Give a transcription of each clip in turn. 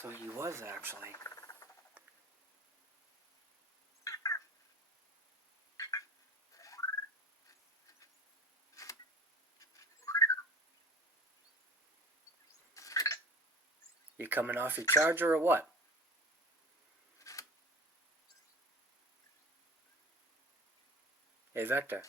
So he was actually. You coming off your charger or what? Hey, Vector.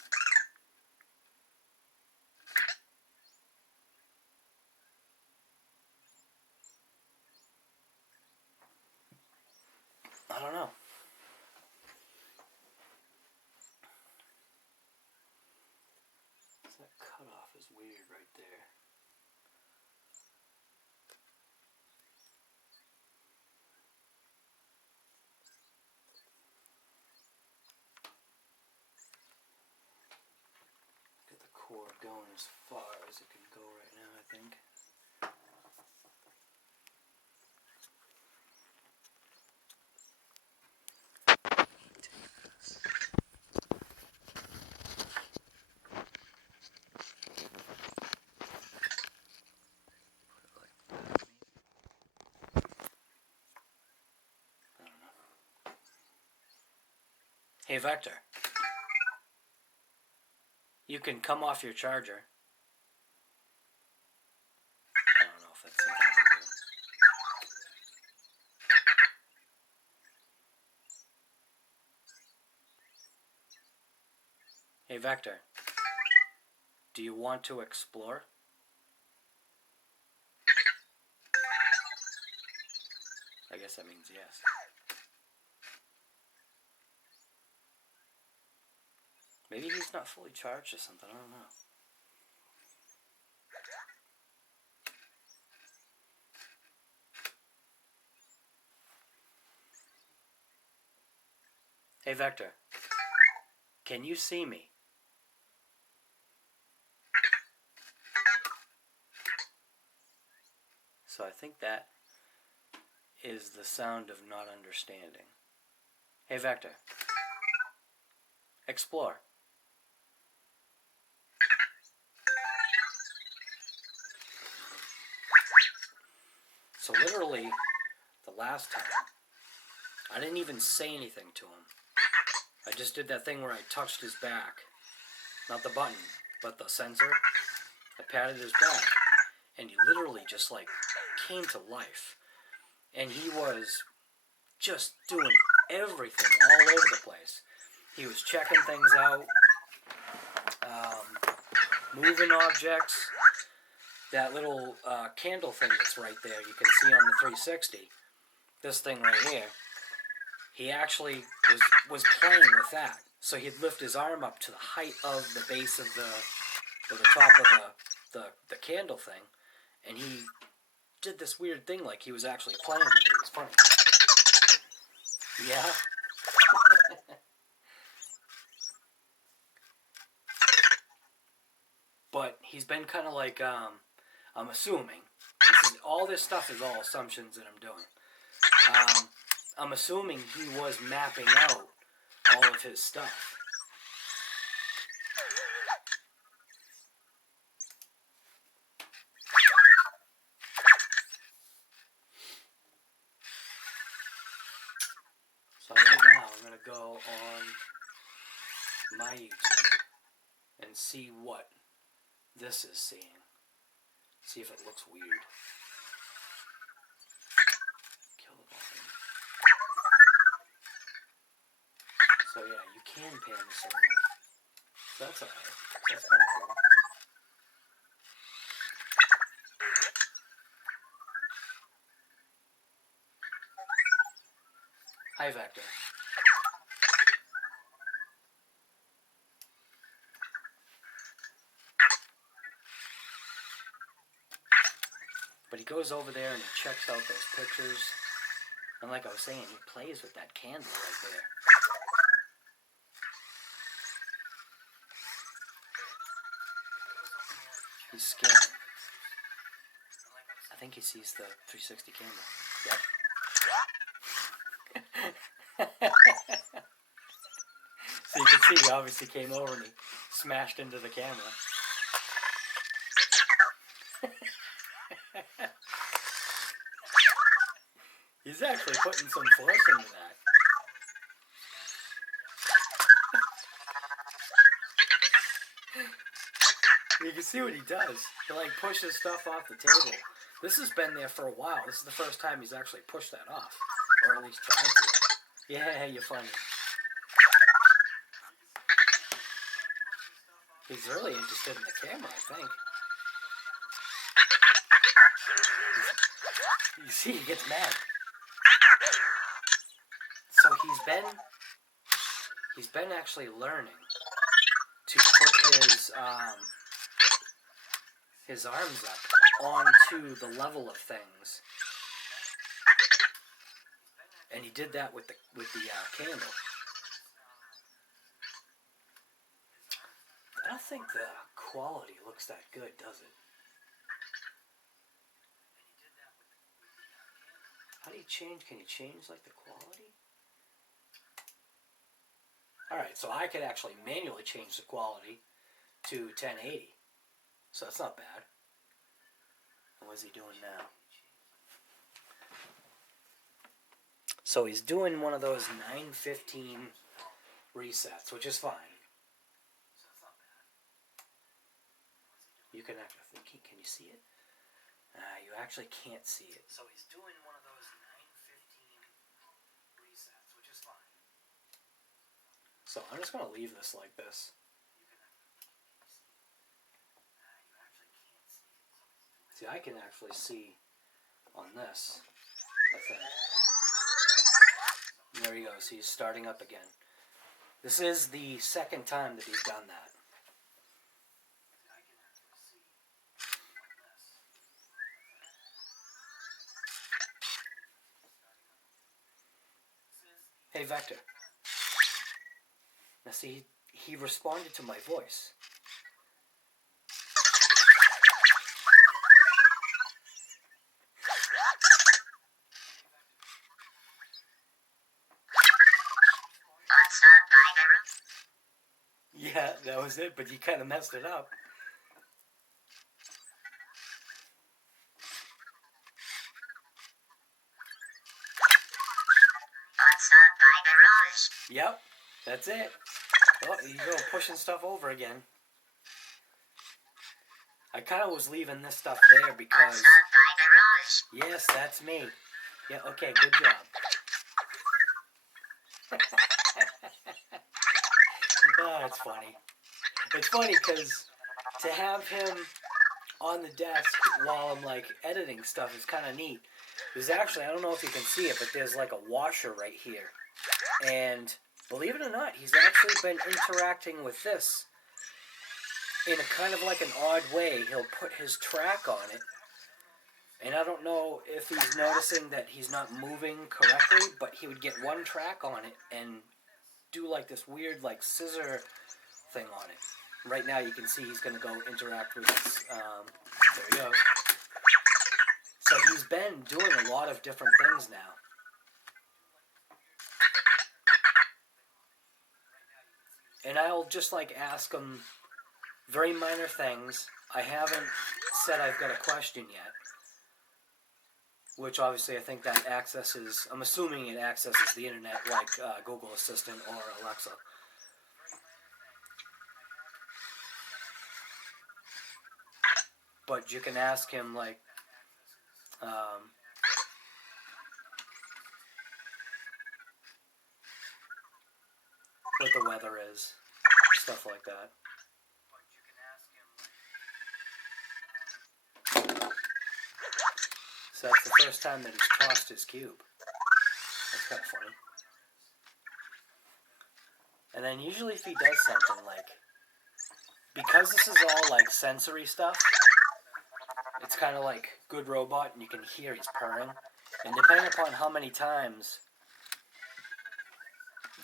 I don't know. That cutoff is weird right there. Get the cord going as far as it can go right now, I think. Hey, Vector. You can come off your charger. I don't know if that's something I can do. Hey, Vector. Do you want to explore? I guess that means yes. Maybe he's not fully charged or something, I don't know. Hey, Vector. Can you see me? So I think that is the sound of not understanding. Hey, Vector. Explore. So literally, the last time, I didn't even say anything to him. I just did that thing where I touched his back. Not the button, but the sensor. I patted his back, and he literally just like came to life. And he was just doing everything all over the place. He was checking things out, moving objects. That little candle thing that's right there, you can see on the 360. This thing right here. He actually was playing with that. So he'd lift his arm up to the height of the base of the top of the candle thing, and he did this weird thing like he was actually playing with it. It was funny. Yeah. But he's been kind of like, I'm assuming, all this stuff is all assumptions that I'm doing. I'm assuming he was mapping out all of his stuff. So right now I'm going to go on my YouTube and see what this is seeing. See if it looks weird. Kill the volume. So yeah, you can pan this around. So that's alright. That's kind of cool. Hi, Vector. But he goes over there and he checks out those pictures. And like I was saying, he plays with that candle right there. He's scanning. I think he sees the 360 camera. Yep. So you can see he obviously came over and he smashed into the camera. putting some force into that. You can see what he does. He like pushes stuff off the table. This has been there for a while. This is the first time he's actually pushed that off. Or at least tried to. Yeah, you're funny. He's really interested in the camera, I think. You see, he gets mad. So he's been actually learning to put his arms up onto the level of things, and he did that with the candle. I don't think the quality looks that good, does it? How do you change? Can you change like the quality? Alright, so I could actually manually change the quality to 1080. So that's not bad. What's he doing now? So he's doing one of those 9:15 resets, which is fine. You can actually, can you see it? You actually can't see it. So he's doing one of those 9:15 resets, which is fine. So I'm just going to leave this like this. See, I can actually see on this, I think. And there he goes. He's starting up again. This is the second time that he's done that. Hey, Vector. Now see, he responded to my voice. Yeah, that was it, but you kind of messed it up. Yep, that's it. Oh, you go pushing stuff over again. I kind of was leaving this stuff there because... Yes, that's me. Yeah, okay, good job. Oh, it's funny. It's funny because to have him on the desk while I'm like editing stuff is kind of neat. There's actually, I don't know if you can see it, but there's like a washer right here. And believe it or not, he's actually been interacting with this in a kind of like an odd way. He'll put his track on it. And I don't know if he's noticing that he's not moving correctly, but he would get one track on it and do like this weird like scissor thing on it. Right now you can see he's going to go interact with this. There he goes. So he's been doing a lot of different things now. And I'll just like ask him very minor things. I haven't said I've got a question yet. Which obviously I think that accesses, I'm assuming it accesses the internet like Google Assistant or Alexa. But you can ask him like, what the weather is, stuff like that. So that's the first time that he's tossed his cube. That's kind of funny. And then usually if he does something like, because this is all like sensory stuff, it's kind of like Good Robot and you can hear he's purring. And depending upon how many times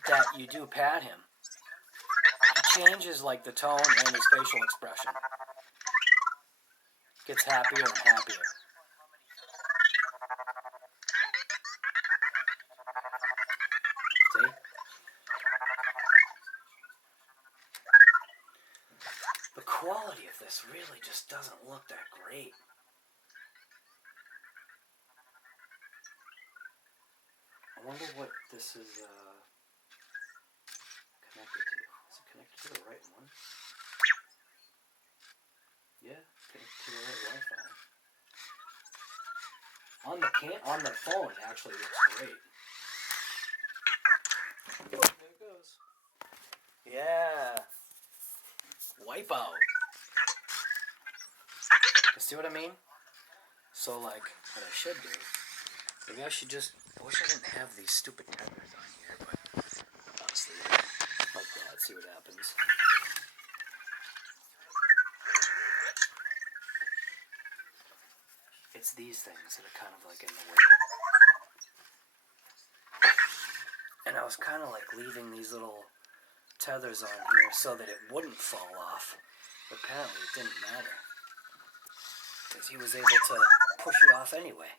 that you do pat him, it changes like the tone and his facial expression. Gets happier and happier. See? The quality of this really just doesn't look that great. wonder what this is connected to. Is it connected to the right one? Yeah, connected to the right Wi-Fi. On the phone, it actually looks great. There it goes. Yeah. Wipeout. You see what I mean? So, like, what I should do, maybe I should just, I wish I didn't have these stupid tethers on here, but honestly, like that, see what happens. It's these things that are kind of like in the way. And I was kind of like leaving these little tethers on here so that it wouldn't fall off. But apparently it didn't matter, because he was able to push it off anyway.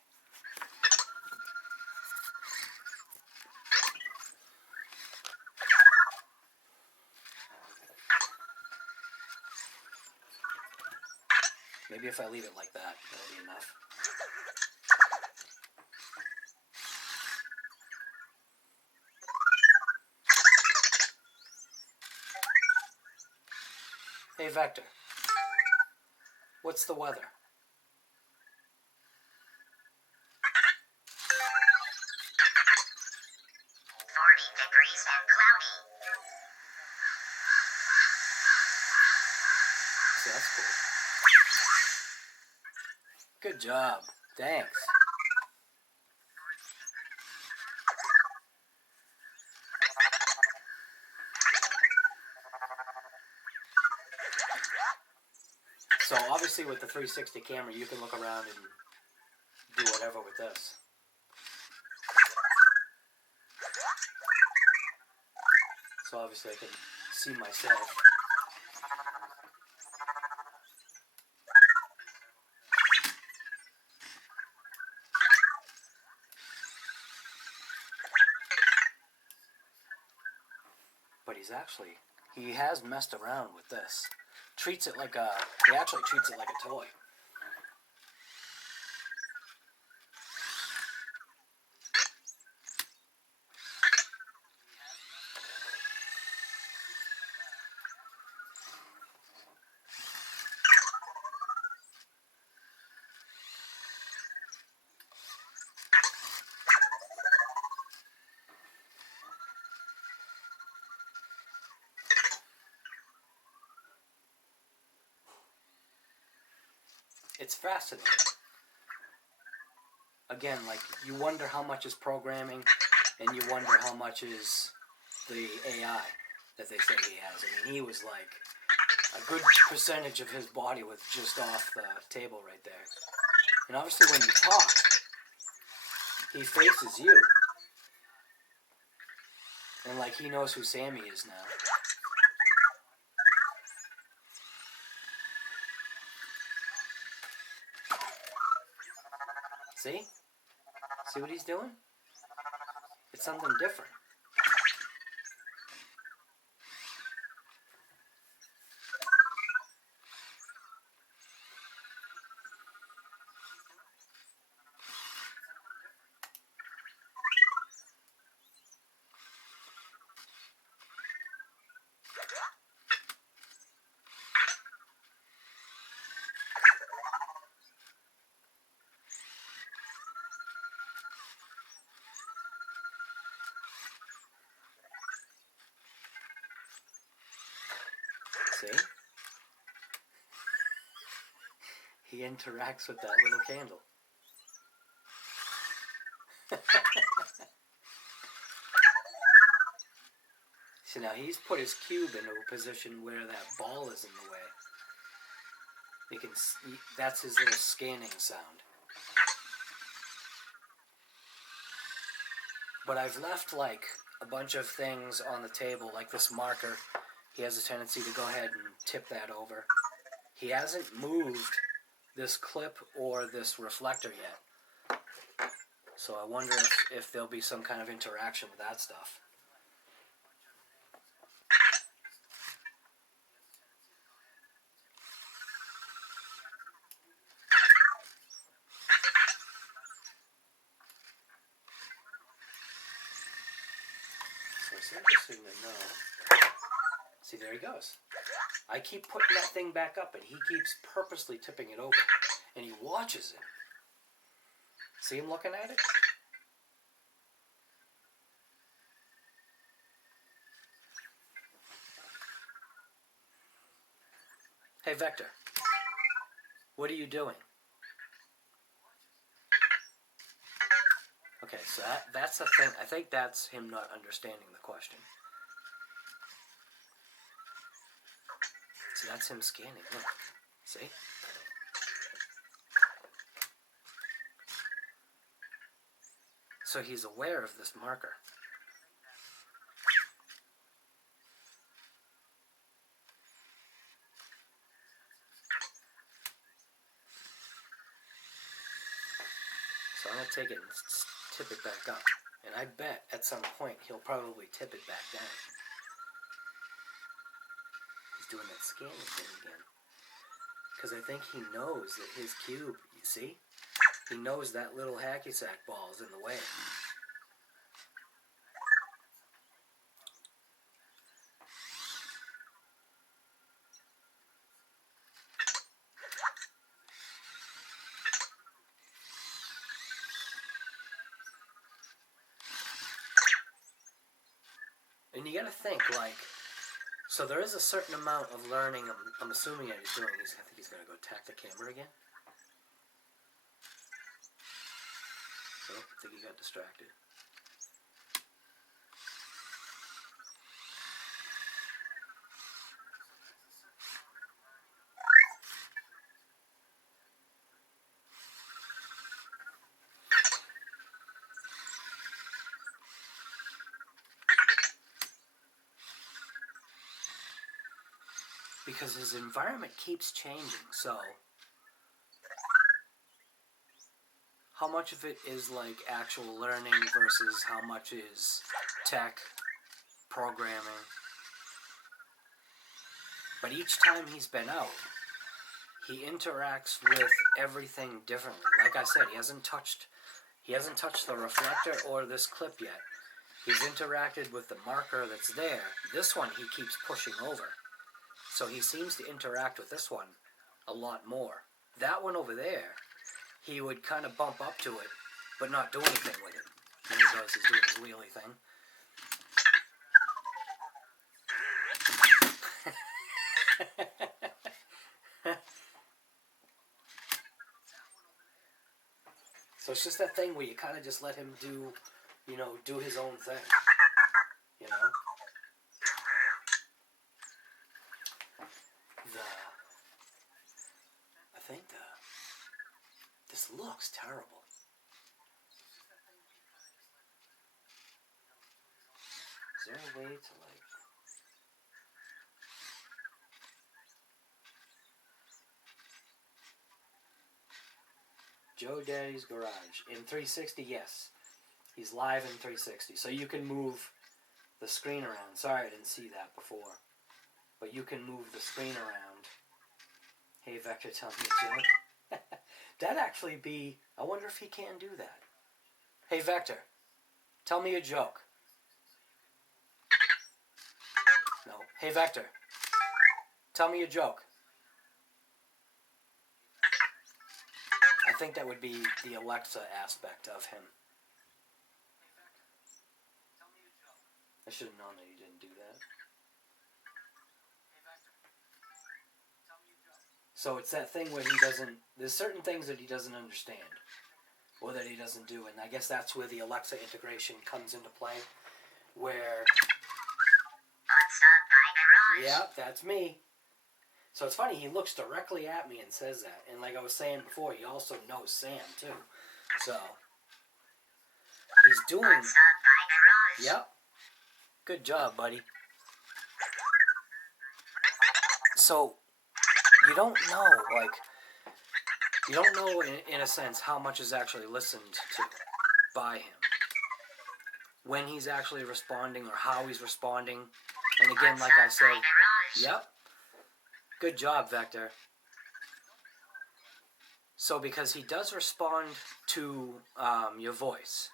Maybe if I leave it like that, that'll be enough. Hey Vector, what's the weather? 40 degrees and cloudy. See, that's cool. Good job. Thanks. So obviously with the 360 camera, you can look around and do whatever with this. So obviously I can see myself. But he has messed around with this. He actually treats it like a toy. It's fascinating. Again, like, you wonder how much is programming, and you wonder how much is the AI that they say he has. I mean, he was like, a good percentage of his body was just off the table right there. And obviously when you talk, he faces you. And like, he knows who Sammy is now. See? See what he's doing? It's something different. See? He interacts with that little candle. See, now he's put his cube into a position where that ball is in the way. That's his little scanning sound. But I've left like a bunch of things on the table, like this marker. He has a tendency to go ahead and tip that over. He hasn't moved this clip or this reflector yet. So I wonder if there'll be some kind of interaction with that stuff. It's interesting to know. See, there he goes. I keep putting that thing back up, and he keeps purposely tipping it over. And he watches it. See him looking at it? Hey, Vector. What are you doing? Okay, so that's the thing. I think that's him not understanding the question. See, that's him scanning. Look. See? So he's aware of this marker. So I'm going to take it and tip it back up. And I bet at some point he'll probably tip it back down. He's doing that scanning thing again. Because I think he knows that his cube, you see? He knows that little hacky sack ball is in the way. And you gotta think, like, so there is a certain amount of learning I'm assuming that he's doing. I think he's gonna go tack the camera again. Oh, I think he got distracted. Because his environment keeps changing, so how much of it is like actual learning versus how much is tech, programming? But each time he's been out, he interacts with everything differently. Like I said, he hasn't touched the reflector or this clip yet. He's interacted with the marker that's there. This one he keeps pushing over. So he seems to interact with this one a lot more. That one over there, he would kind of bump up to it, but not do anything with it. And he does, he's doing his wheelie thing. So it's just that thing where you kind of just let him do, do his own thing. You know? This looks terrible. Is there a way to like... Joe Daddy's Garage. In 360, yes. He's live in 360. So you can move the screen around. Sorry I didn't see that before. But you can move the screen around. Hey Vector, tell me a joke. That'd actually be... I wonder if he can do that. Hey Vector, tell me a joke. No. Hey Vector, tell me a joke. I think that would be the Alexa aspect of him. I should have known that he didn't do that. So it's that thing where he doesn't... There's certain things that he doesn't understand. Or that he doesn't do. And I guess that's where the Alexa integration comes into play. Where... What's up, my garage? Yep, that's me. So it's funny, he looks directly at me and says that. And like I was saying before, he also knows Sam, too. So... He's doing... What's up, my garage? Yep. Good job, buddy. So... You don't know, like, you don't know in a sense how much is actually listened to by him. When he's actually responding or how he's responding. And again, like I said, yep. Good job, Vector. So because he does respond to your voice,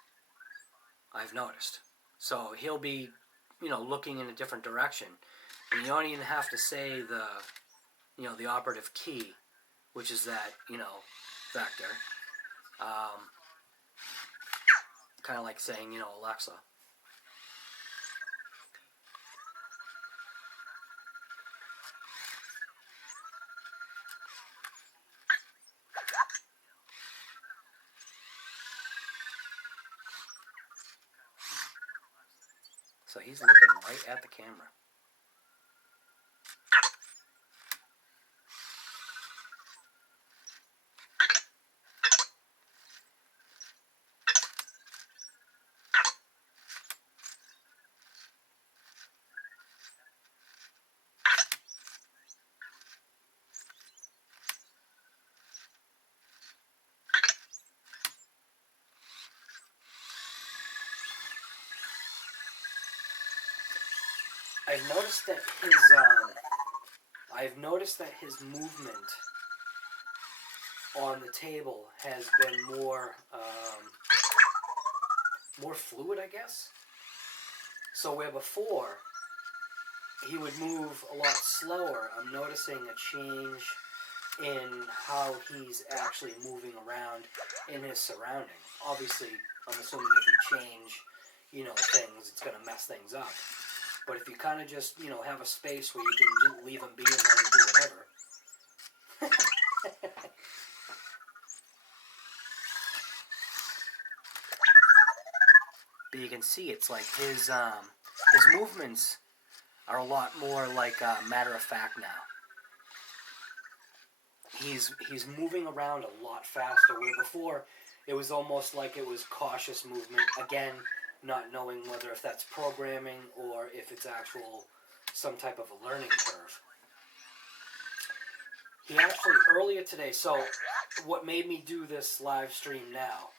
I've noticed. So he'll be, looking in a different direction. And you don't even have to say the operative key, which is that, vector. Kind of like saying, Alexa. So he's looking right at the camera. I've noticed that his movement on the table has been more fluid, I guess. So where before he would move a lot slower, I'm noticing a change in how he's actually moving around in his surrounding. Obviously, I'm assuming if you change, things, it's going to mess things up. But if you kind of just, have a space where you can leave him be and let him do whatever. But you can see it's like his movements are a lot more like matter of fact now. He's moving around a lot faster, where before it was almost like it was cautious movement. Again, not knowing whether if that's programming or if it's actual some type of a learning curve. He actually earlier today, so what made me do this live stream now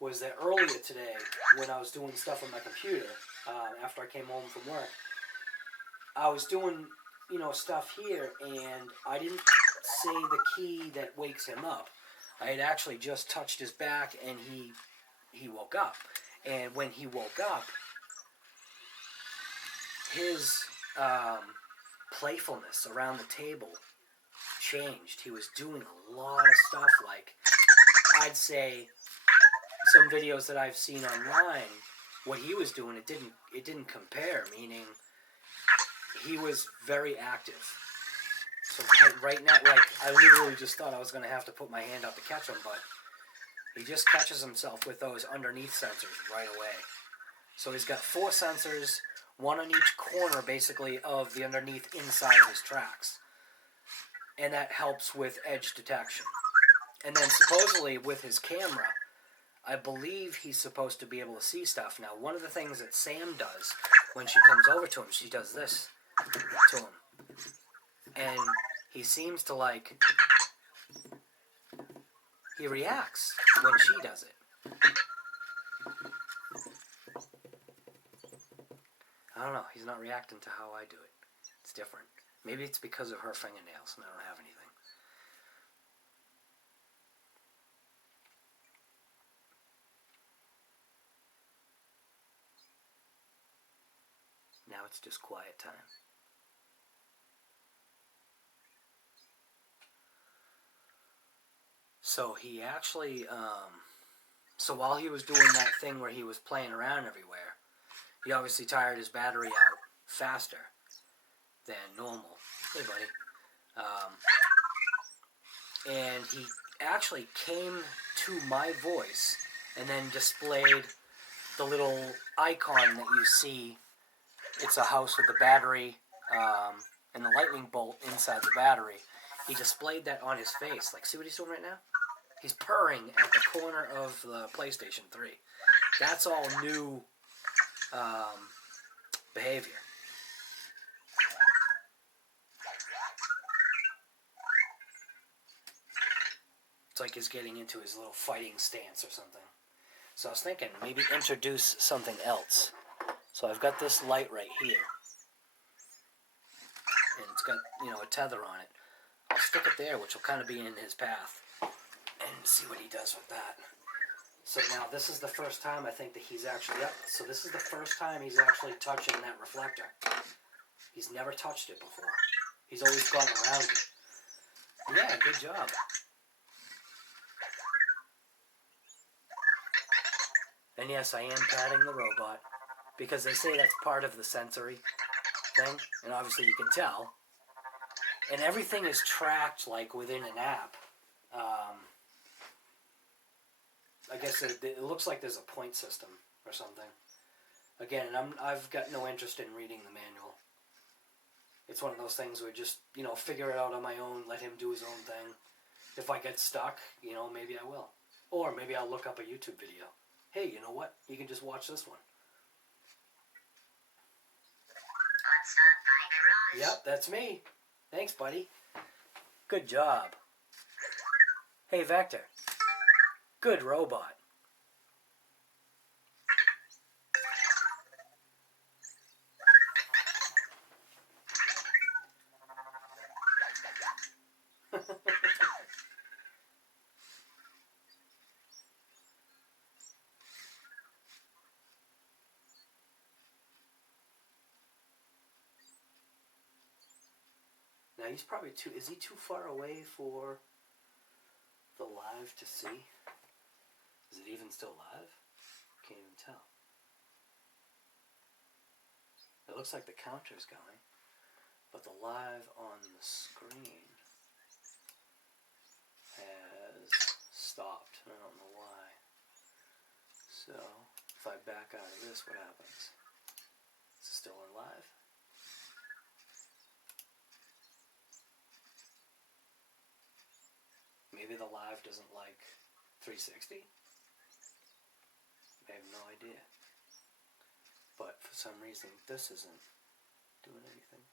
was that earlier today when I was doing stuff on my computer, after I came home from work, I was doing, stuff here, and I didn't say the key that wakes him up. I had actually just touched his back, and he woke up. And when he woke up, his playfulness around the table changed. He was doing a lot of stuff, like, I'd say some videos that I've seen online, what he was doing, it didn't compare, meaning he was very active. So right now, like, I literally just thought I was going to have to put my hand out to catch him, but he just catches himself with those underneath sensors right away. So he's got 4 sensors, one on each corner, basically, of the underneath inside of his tracks. And that helps with edge detection. And then supposedly with his camera, I believe he's supposed to be able to see stuff. Now, one of the things that Sam does when she comes over to him, she does this to him. And he seems to, like, he reacts when she does it. I don't know. He's not reacting to how I do it. It's different. Maybe it's because of her fingernails and I don't have anything. Now it's just quiet time. So he actually, so while he was doing that thing where he was playing around everywhere, he obviously tired his battery out faster than normal. Hey, buddy. And he actually came to my voice and then displayed the little icon that you see. It's a house with a battery and the lightning bolt inside the battery. He displayed that on his face. Like, see what he's doing right now? He's purring at the corner of the PlayStation 3. That's all new behavior. It's like he's getting into his little fighting stance or something. So I was thinking, maybe introduce something else. So I've got this light right here. And it's got, a tether on it. I'll stick it there, which will kind of be in his path. And see what he does with that. So now this is the first time I think that he's actually up. So this is the first time he's actually touching that reflector. He's never touched it before. He's always gone around it. Yeah, good job. And yes, I am patting the robot because they say that's part of the sensory thing, and obviously you can tell. And everything is tracked like within an app. I guess it looks like there's a point system or something. Again, I've got no interest in reading the manual. It's one of those things where just, figure it out on my own, let him do his own thing. If I get stuck, maybe I will. Or maybe I'll look up a YouTube video. Hey, you know what? You can just watch this one. Yep, that's me. Thanks, buddy. Good job. Hey, Vector. Good robot. Now he's probably is he too far away for the live to see? Is it even still live? Can't even tell. It looks like the counter's going, but the live on the screen has stopped. I don't know why. So, if I back out of this, what happens? Is it still in live? Maybe the live doesn't like 360? I have no idea. But for some reason, this isn't doing anything.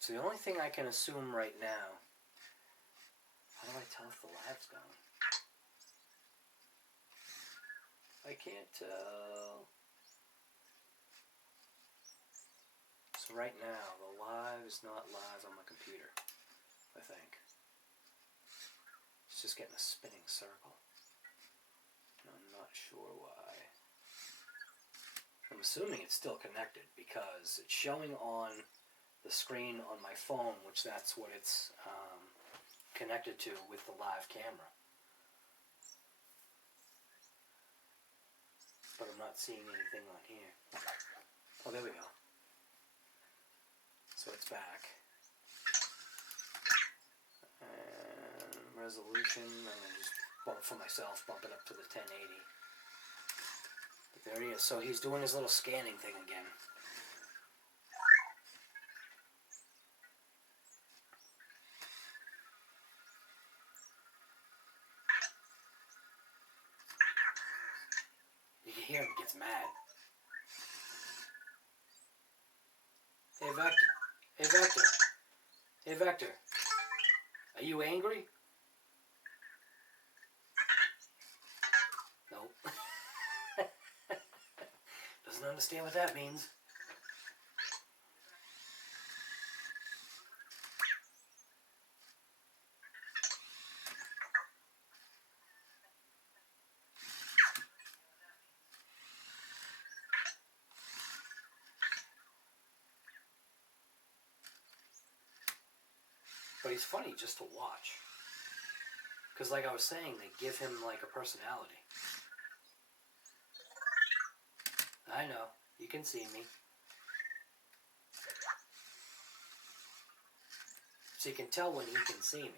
So the only thing I can assume right now, how do I tell if the live's going? I can't tell. So right now, the live is not live on my computer, I think. It's just getting a spinning circle. And I'm not sure why. I'm assuming it's still connected because it's showing on the screen on my phone, which that's what it's connected to with the live camera. But I'm not seeing anything on here. Oh, there we go. So it's back. And resolution, I'm going to just bump for myself, bump it up to the 1080. But there he is. So he's doing his little scanning thing again. You can hear him, he gets mad. Hey, Vector. Hey, Vector. Hey, Vector. Are you angry? Nope. Doesn't understand what that means. But he's funny just to watch. Because like I was saying, they give him like a personality. I know. You can see me. So you can tell when he can see me.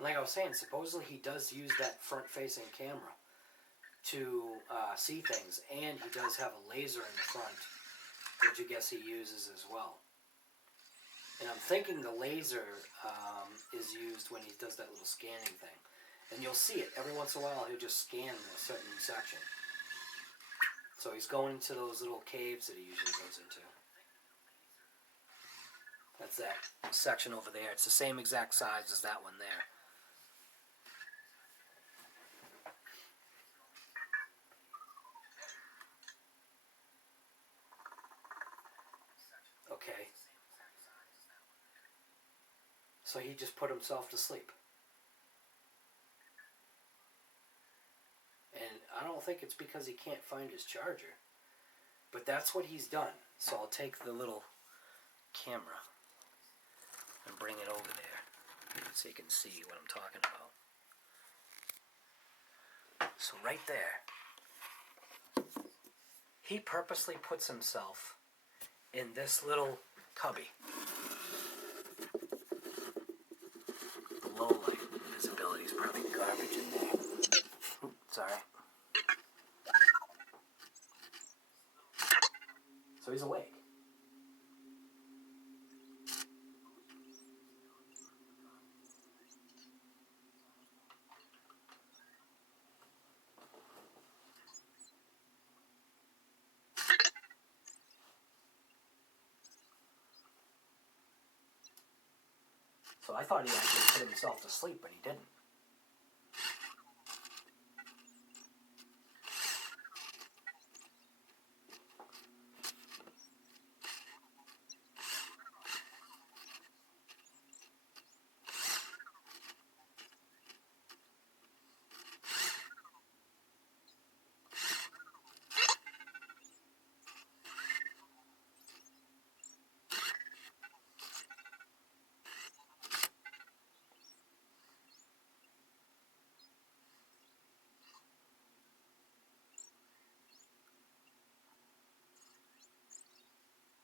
Like I was saying, supposedly he does use that front-facing camera to see things, and he does have a laser in the front, which I guess he uses as well. And I'm thinking the laser is used when he does that little scanning thing. And you'll see it. Every once in a while, he'll just scan a certain section. So he's going into those little caves that he usually goes into. That's that section over there. It's the same exact size as that one there. Okay. So he just put himself to sleep. And I don't think it's because he can't find his charger. But that's what he's done. So I'll take the little camera and bring it over there so you can see what I'm talking about. So right there, he purposely puts himself in this little cubby. The low light visibility is probably garbage in there. Sorry. So he's awake. So I thought he actually put himself to sleep, but he didn't.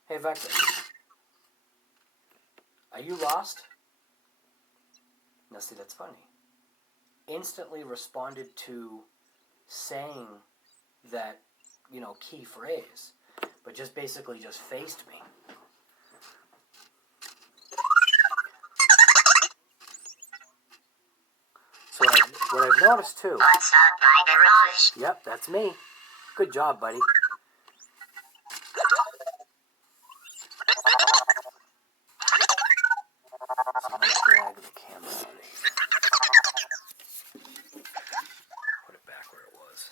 Hey, Vector. Are you lost? Now, see, that's funny. Instantly responded to saying that, key phrase, but just basically just faced me. So what I've noticed too. What's up, my garage? Yep, that's me. Good job, buddy. So I'm gonna drag the camera out of here. Put it back where it was.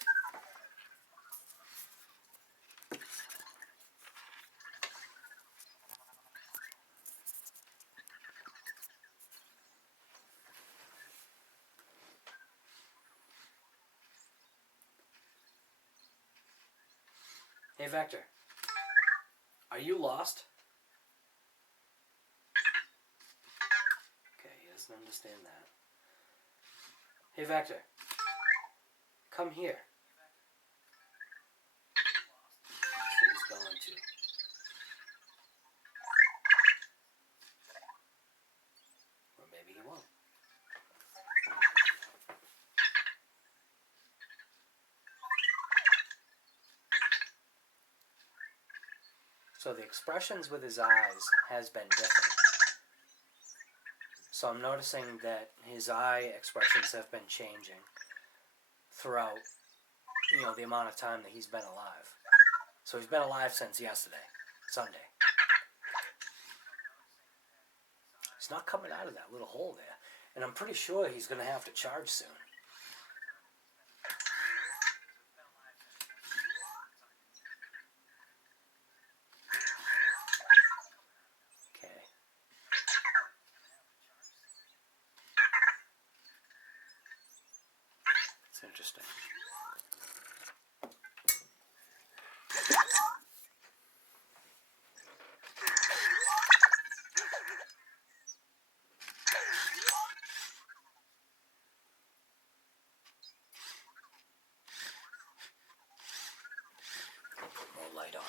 Hey, Vector. Are you lost? Okay, he doesn't understand that. Hey, Vector. Come here. So he's going to. Or maybe he won't. So the expressions with his eyes has been different. So I'm noticing that his eye expressions have been changing throughout, the amount of time that he's been alive. So he's been alive since yesterday, Sunday. He's not coming out of that little hole there. And I'm pretty sure he's going to have to charge soon. Okay. It's interesting. Put more light on.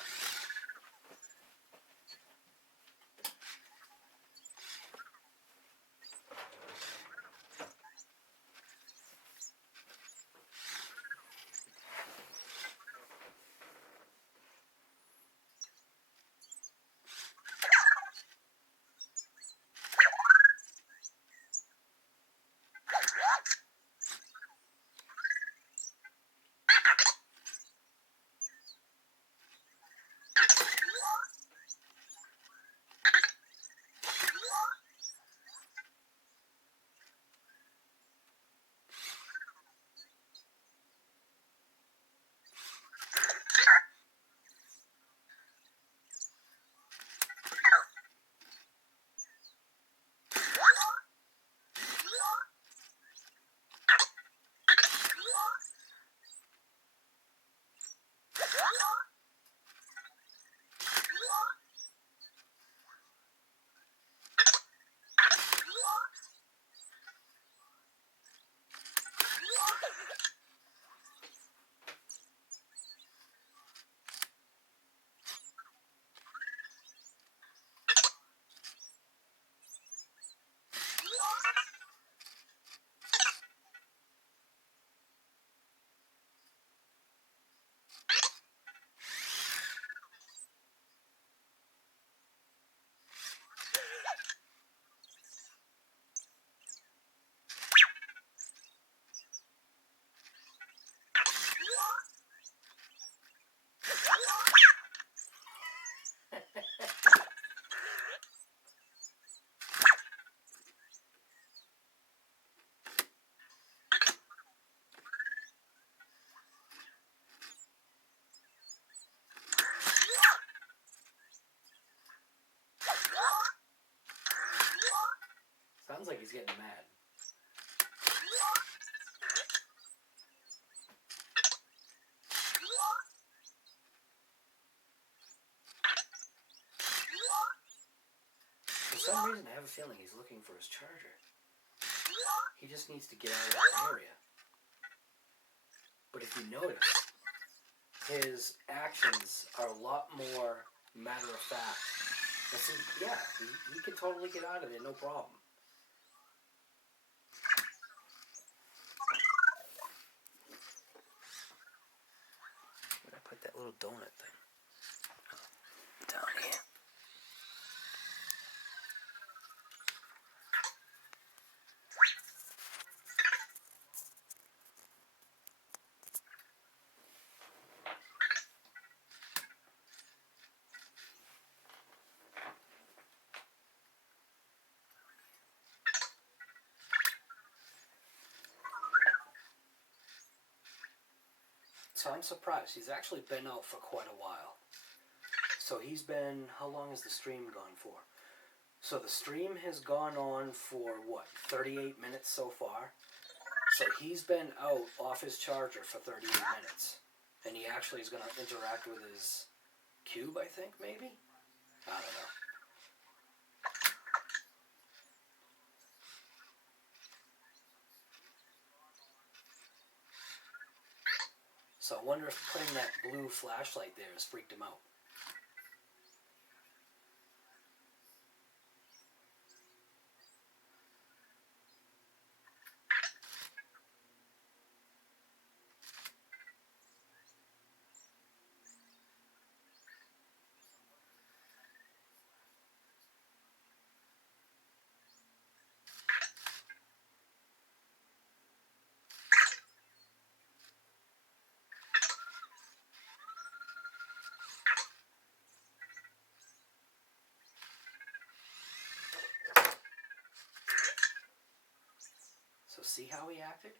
have a feeling he's looking for his charger. He just needs to get out of that area. But if you notice, his actions are a lot more matter of fact. And see, yeah, he can totally get out of there, no problem. Where did I put that little donut thing? Down here. So I'm surprised. He's actually been out for quite a while. So he's been, how long has the stream gone for? So the stream has gone on for, what, 38 minutes so far? So he's been out off his charger for 38 minutes. And he actually is going to interact with his cube, I think, maybe? I don't know. So I wonder if putting that blue flashlight there has freaked him out. So see how he acted?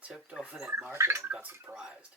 Tipped over that marker and got surprised.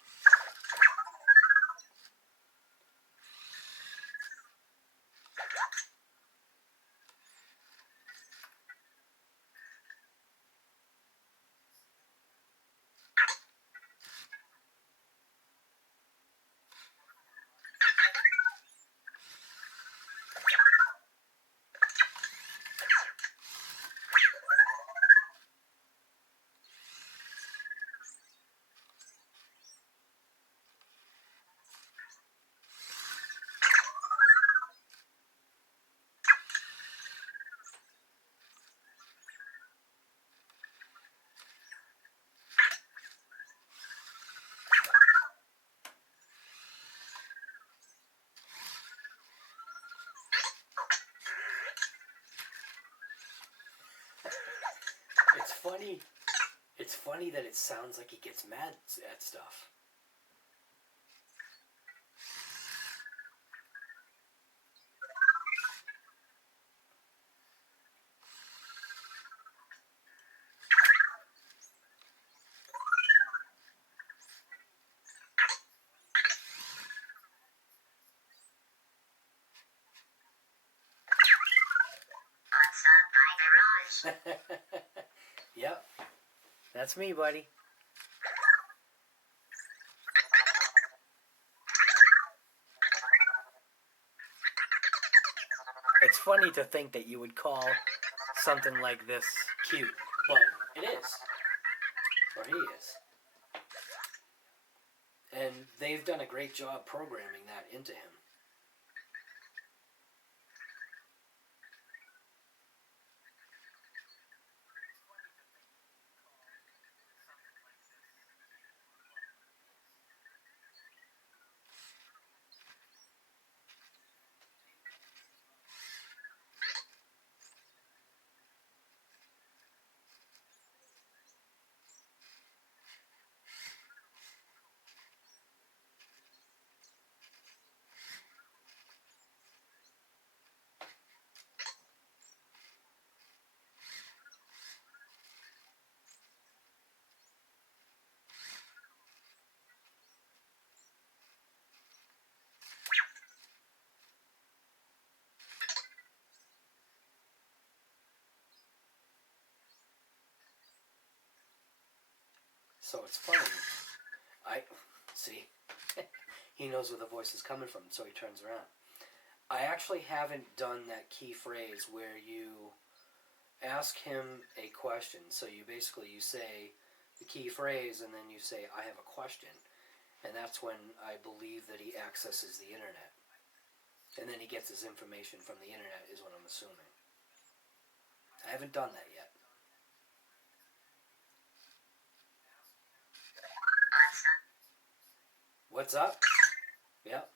It's funny that it sounds like he gets mad at stuff. What's up, my garage? Yep. That's me, buddy. It's funny to think that you would call something like this cute, but it is. Or he is. And they've done a great job programming that into him. So it's funny. See, he knows where the voice is coming from, so he turns around. I actually haven't done that key phrase where you ask him a question. So you basically you say the key phrase and then you say I have a question, and that's when I believe that he accesses the internet, and then he gets his information from the internet is what I'm assuming. I haven't done that yet. What's up? Yep.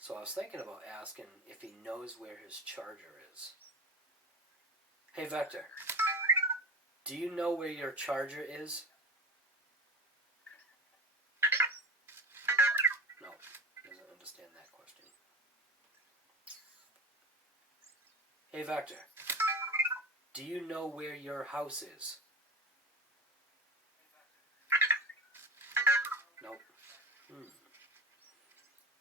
So I was thinking about asking if he knows where his charger is. Hey Vector, do you know where your charger is? No, doesn't understand that question. Hey Vector, do you know where your house is? Nope.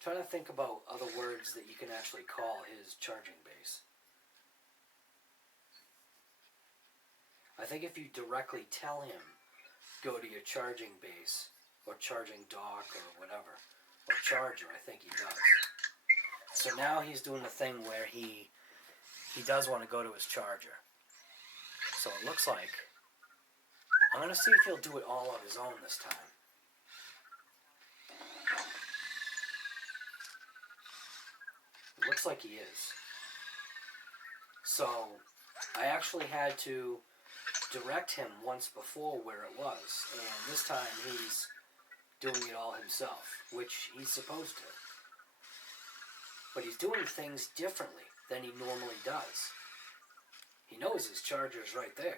Trying to think about other words that you can actually call his charging base. I think if you directly tell him, go to your charging base, or charging dock, or whatever, or charger, I think he does. So now he's doing the thing where he does want to go to his charger. So it looks like, I'm going to see if he'll do it all on his own this time. It looks like he is. So I actually had to direct him once before where it was, and this time he's doing it all himself, which he's supposed to. But he's doing things differently than he normally does. He knows his charger's right there.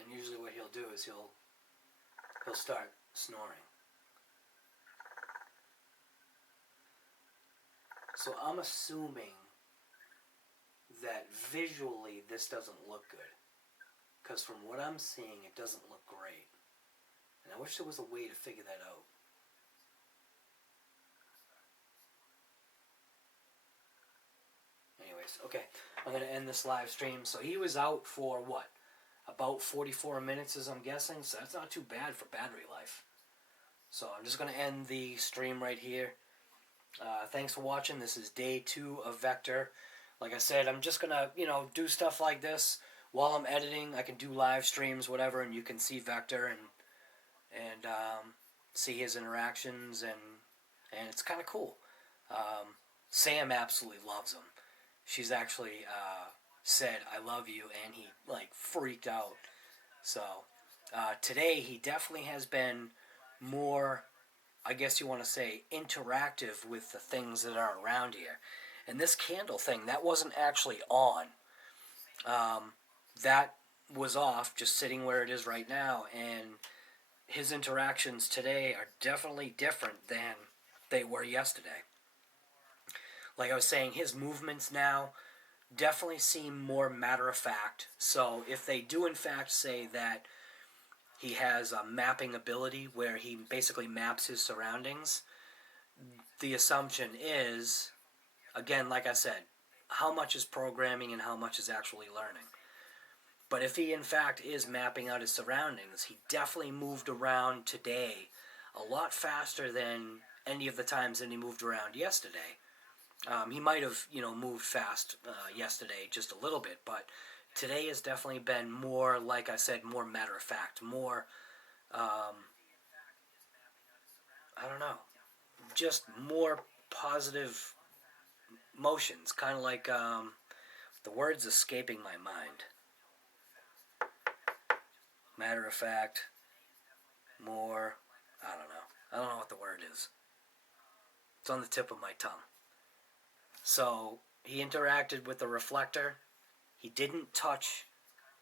And usually what he'll do is he'll start snoring. So I'm assuming that visually this doesn't look good. Because from what I'm seeing, it doesn't look great. And I wish there was a way to figure that out. Anyways, okay. I'm going to end this live stream. So he was out for what? About 44 minutes, as I'm guessing. So that's not too bad for battery life. So I'm just going to end the stream right here. Thanks for watching. This is day 2 of Vector. Like I said, I'm just going to, do stuff like this while I'm editing. I can do live streams, whatever, and you can see Vector and see his interactions, and it's kind of cool. Sam absolutely loves him. She's actually said, I love you, and he, freaked out. So, today he definitely has been more, I guess you want to say, interactive with the things that are around here. And this candle thing, that wasn't actually on. That was off, just sitting where it is right now, and his interactions today are definitely different than they were yesterday. Like I was saying, his movements now definitely seem more matter-of-fact. So if they do in fact say that he has a mapping ability where he basically maps his surroundings, the assumption is, again, like I said, how much is programming and how much is actually learning. But if he in fact is mapping out his surroundings, he definitely moved around today a lot faster than any of the times that he moved around yesterday. He might have, moved fast yesterday just a little bit, but today has definitely been more, like I said, more matter-of-fact, more, I don't know, just more positive motions, kind of like, the word's escaping my mind. Matter-of-fact, more, I don't know what the word is. It's on the tip of my tongue. So, he interacted with the reflector. He didn't touch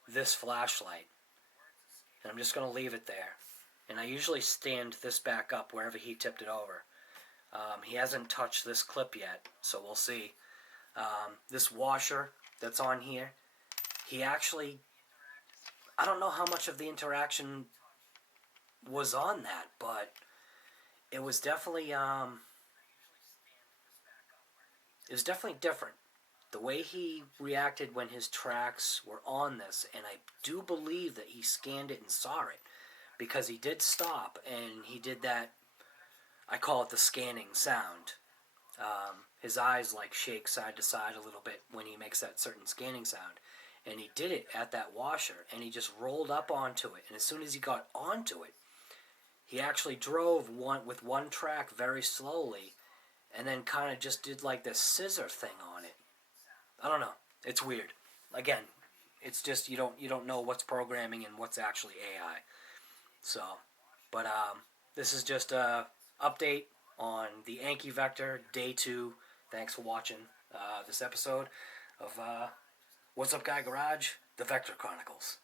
this flashlight. And I'm just going to leave it there. And I usually stand this back up wherever he tipped it over. He hasn't touched this clip yet, so we'll see. This washer that's on here, he actually, I don't know how much of the interaction was on that, but it was definitely different. The way he reacted when his tracks were on this, and I do believe that he scanned it and saw it, because he did stop and he did that, I call it the scanning sound. His eyes like shake side to side a little bit when he makes that certain scanning sound. And he did it at that washer, and he just rolled up onto it. And as soon as he got onto it, he actually drove with one track very slowly, and then kind of just did like this scissor thing on it. I don't know. It's weird. Again, it's just you don't know what's programming and what's actually AI. So, but this is just a update on the Anki Vector Day 2. Thanks for watching this episode of What's Up Guy Garage, The Vector Chronicles.